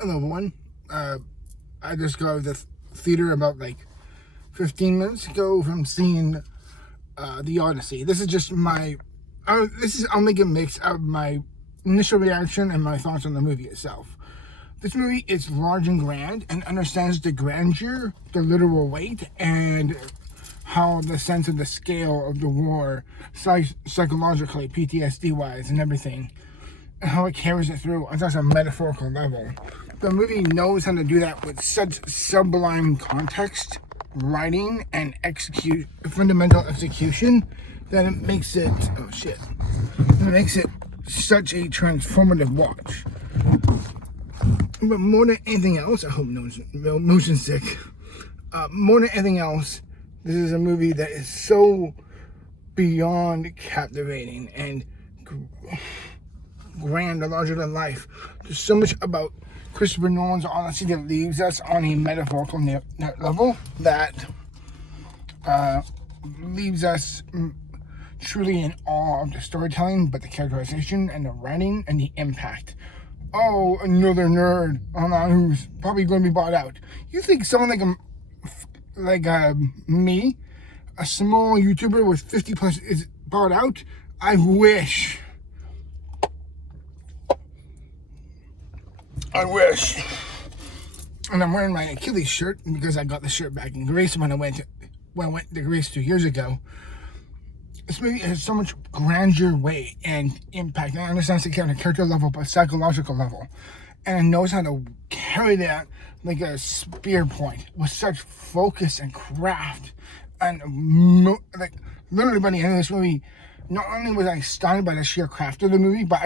Hello, everyone. I just got out of the theater about like 15 minutes ago from seeing the Odyssey. This is just my. I'll make a mix of my initial reaction and my thoughts on the movie itself. This movie is large and grand and understands the grandeur, the literal weight, and how the sense of the scale of the war, psychologically, PTSD wise, and everything, and how it carries it through on such a metaphorical level. The movie knows how to do that with such sublime context, writing, and fundamental execution that it makes it, it makes it such a transformative watch. But more than anything else, I hope no one's motion sick. More than anything else, this is a movie that is so beyond captivating and grand, larger than life. There's so much about Christopher Nolan's Odyssey that leaves us on a metaphorical level that leaves us truly in awe of the storytelling, but the characterization and the writing and the impact. Oh, another nerd who's probably going to be bought out. You think someone like me, a small YouTuber with 50 plus, is bought out? I wish. And I'm wearing my Achilles shirt because I got the shirt back in Greece when I went to Greece 2 years ago. This movie has so much grandeur, weight, and impact. And I understand it's on a character level, but psychological level. And it knows how to carry that like a spear point with such focus and craft. And literally by the end of this movie, not only was I stunned by the sheer craft of the movie, but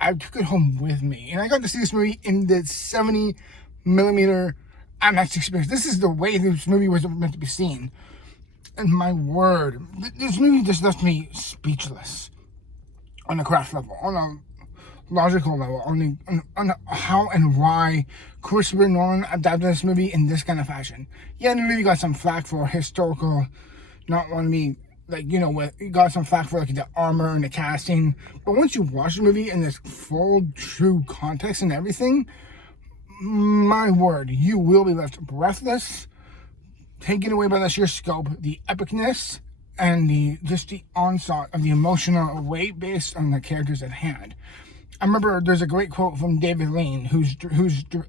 I took it home with me. And I got to see this movie in the 70mm IMAX experience. This is the way this movie was meant to be seen. And my word, this movie just left me speechless on a craft level, on a logical level, on how and why Christopher Nolan adapted this movie in this kind of fashion. Yeah, the movie got some flack for historical, not wanting to be, you got some flack for the armor and the casting. But once you watch the movie in this full, true context and everything, my word, you will be left breathless, taken away by the sheer scope, the epicness, and the onslaught of the emotional weight based on the characters at hand. I remember there's a great quote from David Lean, who's directed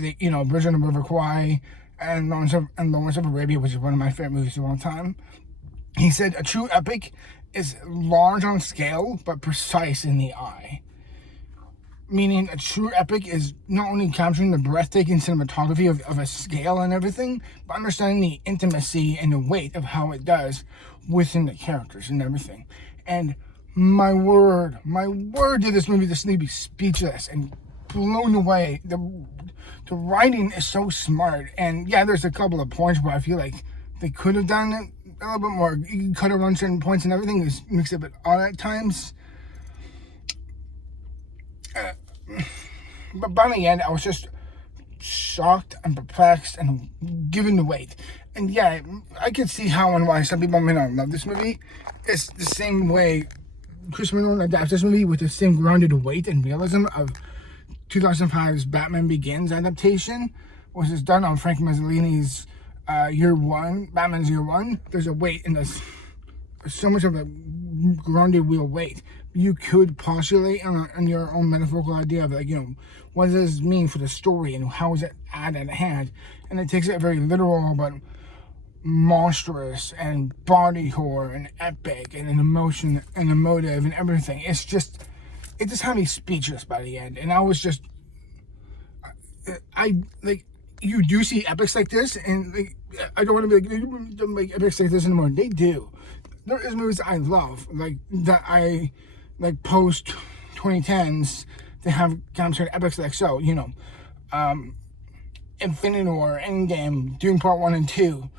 the Bridge on the River Kwai and Lawrence of Arabia, which is one of my favorite movies of all time. He said, "A true epic is large on scale, but precise in the eye." Meaning a true epic is not only capturing the breathtaking cinematography of a scale and everything, but understanding the intimacy and the weight of how it does within the characters and everything. And my word, did this movie just leave me speechless and blown away. The writing is so smart. And yeah, there's a couple of points where I feel like they could have done it a little bit more. You could have run certain points and everything. It makes it a bit odd at times. But by the end, I was just shocked and perplexed and given the weight. And yeah, I could see how and why some people may not love this movie. It's the same way Christopher Nolan adapts this movie with the same grounded weight and realism of 2005's Batman Begins adaptation, which is done on Frank Mazzolini's Batman's Year One. There's a weight in this, so much of a grounded real weight. You could postulate on your own metaphorical idea of what does this mean for the story and how is it at hand, and it takes it very literal but monstrous and body horror and epic and an emotion and emotive and everything. It just had me speechless by the end. And I was just, you do see epics like this, and I don't want to be they don't make epics like this anymore. They do. There is movies I love, post 2010s, they have captured epics like so, Infinity War, Endgame, Dune Part 1 and 2.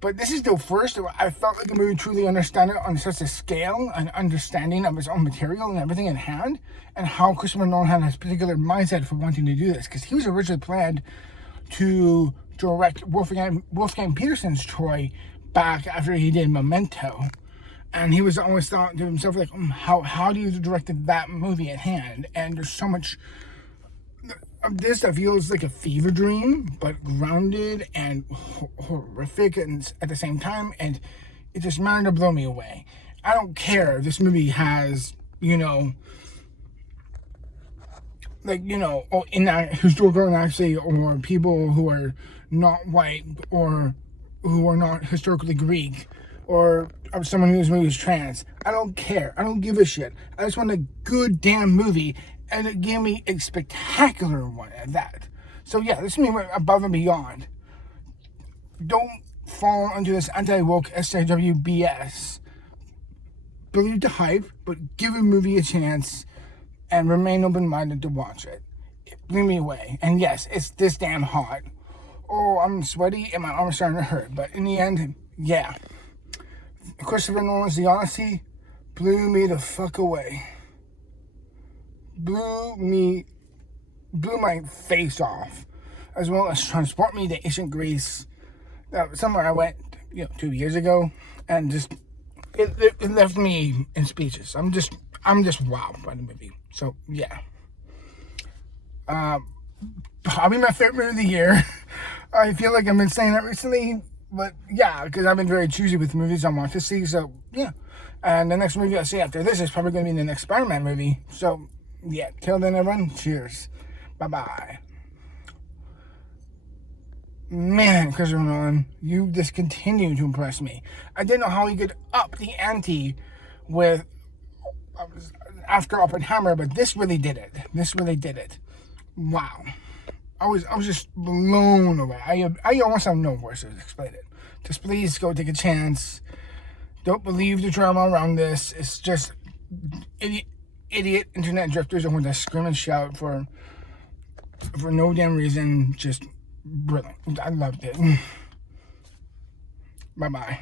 But this is the first I felt like a movie truly understood it on such a scale and understanding of its own material and everything in hand, and how Christopher Nolan had his particular mindset for wanting to do this, because he was originally planned to direct Wolfgang Petersen's Troy back after he did Memento. And he was always thought to himself, like, how do you direct that movie at hand? And there's so much of this that feels like a fever dream, but grounded and horrific and at the same time. And it just managed to blow me away. I don't care if this movie has, in that historical inaccuracy, or people who are not white, or who are not historically Greek, or someone whose movie is trans. I don't care. I don't give a shit. I just want a good damn movie, and it gave me a spectacular one at that. So yeah, this movie went above and beyond. Don't fall into this anti-woke SJW BS. Believe the hype, but give a movie a chance and remain open-minded to watch it. It blew me away. And yes, it's this damn hot. Oh, I'm sweaty and my arm's starting to hurt. But in the end, yeah. Christopher Nolan's The Odyssey blew me the fuck away. Blew my face off. As well as transport me to ancient Greece. Somewhere I went, 2 years ago. And just, it left me in speeches. I'm just wowed by the movie. So, yeah. Probably my favorite movie of the year. I feel like I've been saying that recently. But, yeah, because I've been very choosy with movies I want to see. So, yeah. And the next movie I see after this is probably going to be the next Spider-Man movie. So, yeah. Till then, everyone. Cheers. Bye-bye. Man, Christopher Nolan, you just continue to impress me. I didn't know how he could up the ante with after Oppenheimer, but this really did it. Wow. I was just blown away. I almost have no words to explain it. Just please go take a chance. Don't believe the drama around this. It's just idiot internet drifters who want to scream and shout for no damn reason. Just brilliant. I loved it. Bye-bye.